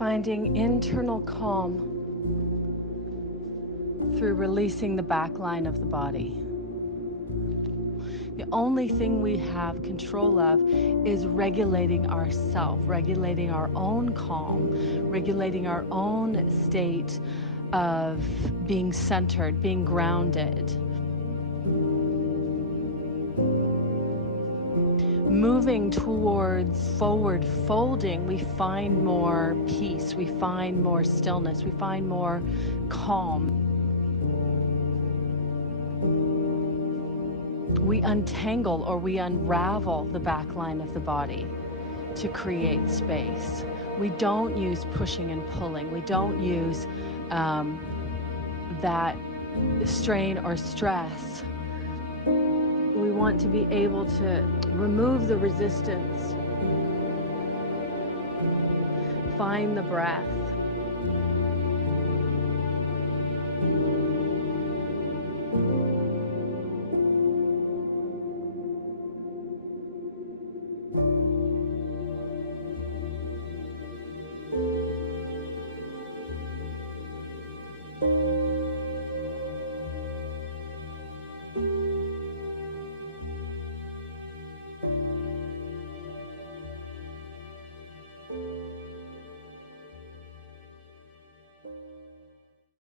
Finding internal calm through releasing the back line of the body. The only thing we have control of is regulating ourself, regulating our own calm, regulating our own state of being centered, being grounded. Moving towards forward folding, we find more peace, we find more stillness, we find more calm. We untangle or we unravel the back line of the body to create space. We don't use pushing and pulling. We don't use that strain or stress. We want to be able to remove the resistance. Find the breath.